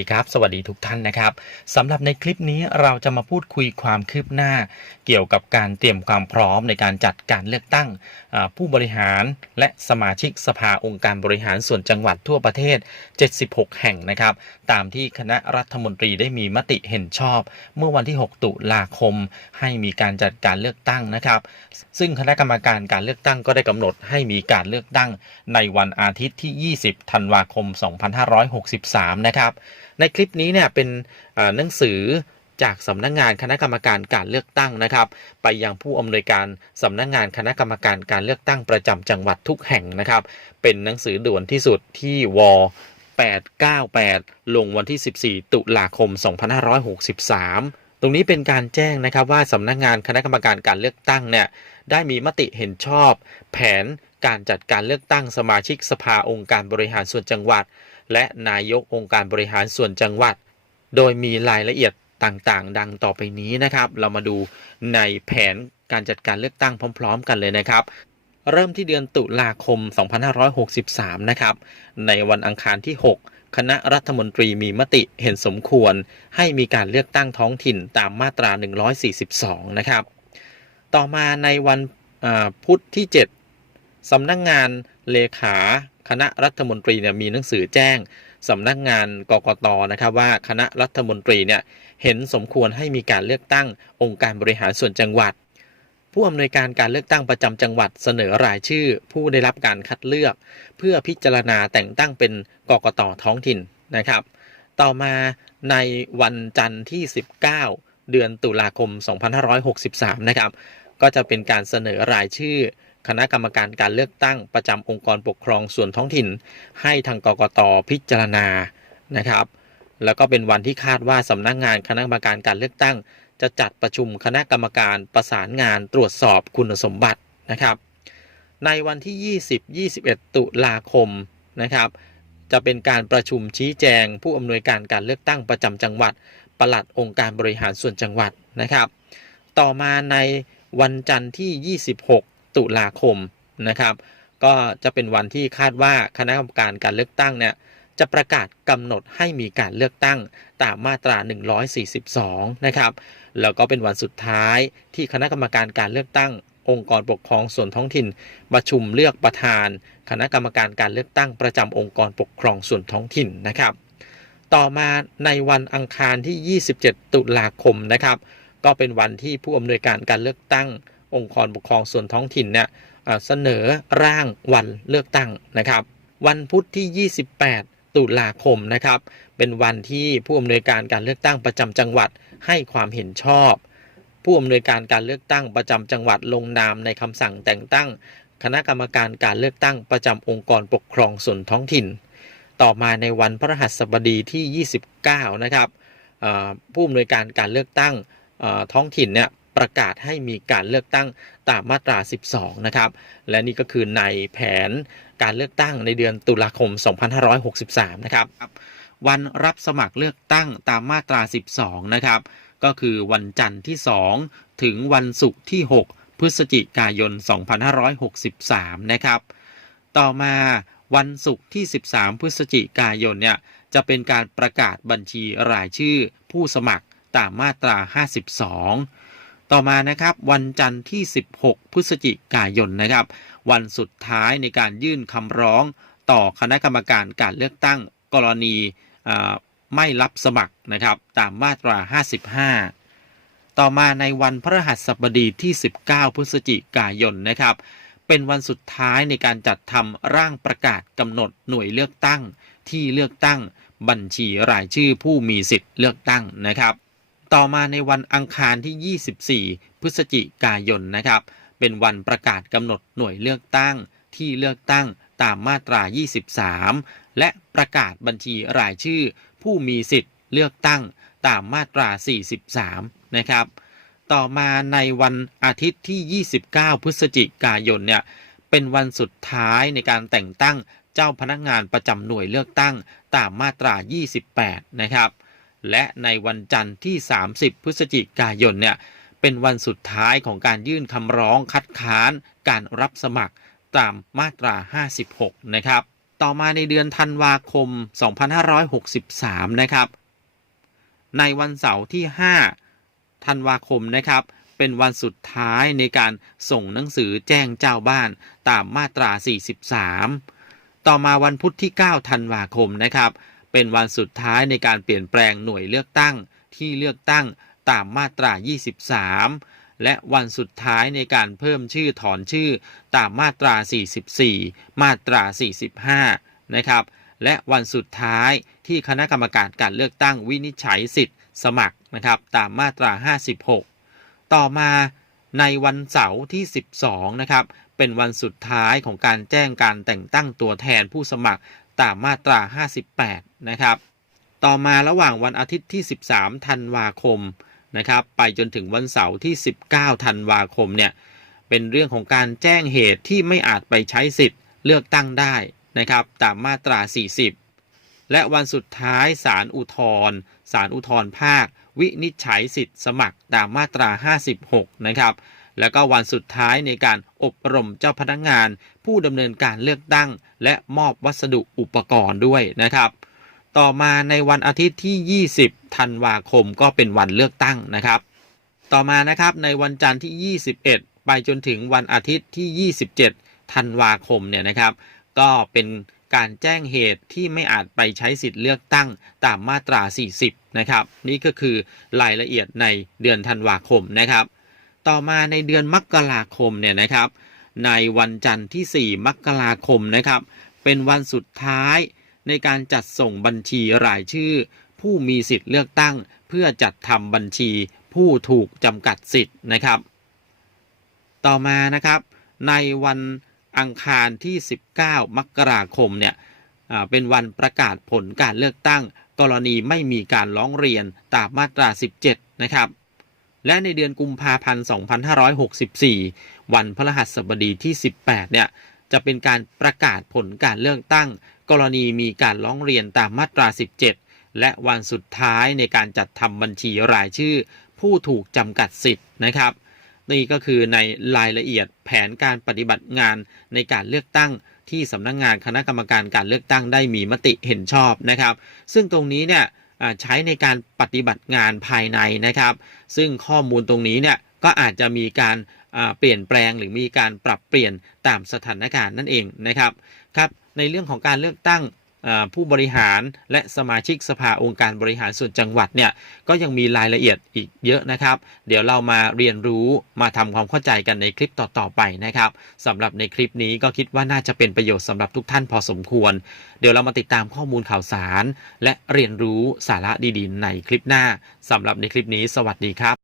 สวัสดีครับสวัสดีทุกท่านนะครับสำหรับในคลิปนี้เราจะมาพูดคุยความคืบหน้า เกี่ยวกับการเตรียมความพร้อมในการจัดการเลือกตั้งผู้บริหารและสมาชิกสภาองค์การบริหารส่วนจังหวัดทั่วประเทศ 76 แห่งนะครับ ตามที่คณะรัฐมนตรีได้มีมติเห็นชอบ เมื่อวันที่ 6 ตุลาคม ให้มีการจัดการเลือกตั้งนะครับ ซึ่งคณะกรรมการการเลือกตั้งก็ได้กำหนดให้มีการเลือกตั้งในวันอาทิตย์ที่ 20 ธันวาคม 2563 นะครับ ในคลิปนี้เนี่ยเป็นหนังสือ จากสำนักงงานคณะกรรมการการเลือกตั้งนะครับ ไปยังผู้อำนวยการสำนักงงานคณะกรรมการการเลือกตั้งประจำจังหวัดทุกแห่งนะครับ เป็นหนังสือด่วนที่สุดที่ว898 ลงวันที่ 14 ตุลาคม 2563 ตรงนี้เป็นการแจ้งนะครับว่าสำนักงานคณะกรรมการการเลือกตั้งเนี่ยได้มีมติเห็นชอบ แผนการจัดการเลือกตั้งสมาชิกสภาองค์การบริหารส่วนจังหวัด และนายกองค์การบริหารส่วนจังหวัด โดยมีรายละเอียด ต่างๆ ดังต่อไปนี้นะครับ เรามาดูในแผนการจัดการเลือกตั้งพร้อม ๆ กันเลยนะครับ เริ่มที่เดือนตุลาคม 2563 นะครับ ในวันอังคารที่ 6 คณะรัฐมนตรีมีมติเห็นสมควร ให้มีการเลือกตั้งท้องถิ่นตามมาตรา 142 นะครับ ต่อมาในวันพุธที่ 7สำนักงงานเลขาคณะรัฐมนตรีเนี่ยมีหนังสือแจ้ง สำนักงานกกตนะครับว่าคณะรัฐมนตรีเนี่ยเห็นสมควรให้มีการเลือกตั้งองค์การบริหารส่วนจังหวัด ผู้อำนวยการการเลือกตั้งประจำจังหวัดเสนอรายชื่อ ผู้ได้รับการคัดเลือก เพื่อพิจารณาแต่งตั้งเป็นกกตท้องถิ่นนะครับ ต่อมาในวันจันทร์ที่ 19 เดือนตุลาคม 2563 นะครับ ก็จะเป็นการเสนอรายชื่อ คณะกรรมการการเลือกตั้งประจำองค์กรปกครองส่วนท้องถิ่น ให้ทางกกตพิจารณานะครับ แล้วก็เป็นวันที่คาดว่าสำนักงานคณะกรรมการการเลือกตั้ง จะจัดประชุมคณะกรรมการประสานงานตรวจสอบคุณสมบัตินะครับ ในวันที่ 20 21 ตุลาคมนะครับ จะเป็นการประชุมชี้แจง ผู้อำนวยการการเลือกตั้งประจำจังหวัดปลัดองค์การบริหารส่วนจังหวัดนะครับ ต่อมาในวันจันทร์ที่ 26 ตุลาคมนะครับ ก็จะเป็นวันที่คาดว่าคณะกรรมการการเลือกตั้งเนี่ยจะประกาศกำหนดให้มีการเลือกตั้งตามมาตรา 142 นะครับ แล้วก็เป็นวันสุดท้ายที่คณะกรรมการการเลือกตั้ง องค์กรปกครองส่วนท้องถิ่น ประชุมเลือกประธาน คณะกรรมการการเลือกตั้งประจำองค์กรปกครองส่วนท้องถิ่นนะครับ ต่อมาในวันอังคารที่ 27 ตุลาคมนะครับ ก็เป็นวันที่ผู้อำนวยการการเลือกตั้ง องค์กรปกครองส่วนท้องถิ่นเนี่ยเสนอร่างวันเลือกตั้งนะครับ วันพุธที่ 28 ตุลาคมนะครับ เป็นวันที่ผู้อำนวยการการเลือกตั้งประจำจังหวัดให้ความเห็นชอบ ผู้อำนวยการการเลือกตั้งประจำจังหวัดลงนามในคำสั่งแต่งตั้ง คณะกรรมการการเลือกตั้งประจำองค์กรปกครองส่วนท้องถิ่น ต่อมาในวันพฤหัสบดีที่ 29 นะครับผู้อำนวยการการเลือกตั้งท้องถิ่นเนี่ย ประกาศให้มีการเลือกตั้งตามมาตรา 12 นะครับ และนี่ก็คือในแผนการเลือกตั้งในเดือนตุลาคม 2563 นะครับ วันรับสมัครเลือกตั้งตามมาตรา 12 นะครับ ก็คือวันจันทร์ที่ 2 ถึงวันศุกร์ที่ 6 พฤศจิกายน 2563 นะครับ ต่อมาวันศุกร์ที่ 13 พฤศจิกายนเนี่ยจะเป็นการประกาศบัญชีรายชื่อผู้สมัครตามมาตรา 52 ต่อมานะครับวันจันทร์ที่ 16 พฤศจิกายนนะครับ วันสุดท้ายในการยื่นคำร้องต่อคณะกรรมการการเลือกตั้งกรณีไม่รับสมัครนะครับ ตามมาตรา 55 ต่อมาในวันพฤหัสบดีที่ 19 พฤศจิกายนนะครับ เป็นวันสุดท้ายในการจัดทำร่างประกาศกำหนดหน่วยเลือกตั้งที่เลือกตั้งบัญชีรายชื่อผู้มีสิทธิ์เลือกตั้งนะครับ ต่อมาในวันอังคารที่ 24 พฤศจิกายนนะครับ เป็นวันประกาศกำหนดหน่วยเลือกตั้งที่เลือกตั้งตามมาตรา 23 และประกาศบัญชีรายชื่อ ผู้มีสิทธิ์เลือกตั้งตามมาตรา 43 นะครับ ต่อมาในวันอาทิตย์ที่ 29 พฤศจิกายนเนี่ยเป็นวันสุดท้ายในการแต่งตั้งเจ้าพนักงานประจำหน่วยเลือกตั้งตามมาตรา 28 นะครับ และในวันจันทร์ที่ 30 พฤศจิกายนเนี่ยเป็นวันสุดท้ายของการยื่นคำร้องคัดค้านการรับสมัครตามมาตรา 56 นะครับ ต่อมาในเดือนธันวาคม 2563 นะครับ ในวันเสาร์ที่ 5 ธันวาคมนะครับ เป็นวันสุดท้ายในการส่งหนังสือแจ้งเจ้าบ้านตามมาตรา 43 ต่อมาวันพุธที่ 9 ธันวาคมนะครับ เป็นวันสุดท้ายในการเปลี่ยนแปลงหน่วยเลือกตั้งที่เลือกตั้งตามมาตรา 23 และวันสุดท้ายในการเพิ่มชื่อถอนชื่อตามมาตรา 44 มาตรา 45 นะครับ และวันสุดท้ายที่คณะกรรมการการเลือกตั้งวินิจฉัยสิทธิ์สมัครนะครับตามมาตรา 56 ต่อมาในวันเสาร์ที่ 12 นะครับ เป็นวันสุดท้ายของการแจ้งการแต่งตั้งตัวแทนผู้สมัคร ตามมาตรา 58 นะครับ ต่อมาระหว่างวันอาทิตย์ที่ 13 ธันวาคมนะครับ ไปจนถึงวันเสาร์ที่ 19 ธันวาคมเนี่ยเป็นเรื่องของการแจ้งเหตุที่ไม่อาจไปใช้สิทธิ์เลือกตั้งได้นะครับ ตามมาตรา 40 และวันสุดท้ายศาลอุทธรณ์ศาลอุทธรณ์ภาค วินิจฉัยสิทธิ์สมัครตามมาตรา 56 นะครับ แล้วก็วันสุดท้ายในการอบรมเจ้าพนักงาน ผู้ดำเนินการเลือกตั้ง และมอบวัสดุอุปกรณ์ด้วยนะครับ ต่อมาในวันอาทิตย์ที่ 20 ธันวาคมก็เป็นวันเลือกตั้งนะครับ ต่อมานะครับในวันจันทร์ที่ 21 ไปจนถึงวันอาทิตย์ที่ 27 ธันวาคมเนี่ยนะครับ ก็เป็นการแจ้งเหตุที่ไม่อาจไปใช้สิทธิ์เลือกตั้งตามมาตรา 40 นะครับ นี่ก็คือรายละเอียดในเดือนธันวาคมนะครับ ต่อมาในเดือนมกราคมเนี่ยนะครับ ในวันจันทร์ที่ 4 มกราคมนะครับ เป็นวันสุดท้ายในการจัดส่งบัญชีรายชื่อ ผู้มีสิทธิ์เลือกตั้ง เพื่อจัดทำบัญชีผู้ถูกจำกัดสิทธิ์นะครับ ต่อมานะครับในวันอังคารที่ 19 มกราคมเนี่ยเป็นวันประกาศผลการเลือกตั้ง กรณีไม่มีการร้องเรียนตามมาตรา 17 นะครับ และในเดือนกุมภาพันธ์ 2564 วันพฤหัสบดีที่ 18 เนี่ย จะเป็นการประกาศผลการเลือกตั้ง กรณีมีการร้องเรียนตามมาตรา 17 และวันสุดท้ายในการจัดทำบัญชีรายชื่อ ผู้ถูกจำกัดสิทธิ์นะครับ นี่ก็คือในรายละเอียดแผนการปฏิบัติงานในการเลือกตั้งที่สำนักงงานคณะกรรมการการเลือกตั้งได้มีมติเห็นชอบนะครับ ซึ่งตรงนี้เนี่ย ใช้ในการปฏิบัติงานภายในนะครับ ซึ่งข้อมูลตรงนี้เนี่ยก็อาจจะมีการเปลี่ยนแปลงหรือมีการปรับเปลี่ยนตามสถานการณ์นั่นเองนะครับครับในเรื่องของการเลือกตั้ง ผู้บริหารและสมาชิกสภาองค์การบริหารส่วนจังหวัดเนี่ยก็ยังมีรายละเอียดอีกเยอะนะครับ เดี๋ยวเรามาเรียนรู้มาทำความเข้าใจกันในคลิปต่อๆไปนะครับสำหรับในคลิปนี้ก็คิดว่าน่าจะเป็นประโยชน์สำหรับทุกท่านพอสมควร เดี๋ยวเรามาติดตามข้อมูลข่าวสาร และเรียนรู้สาระดีๆ ในคลิปหน้าสำหรับในคลิปนี้ สวัสดีครับ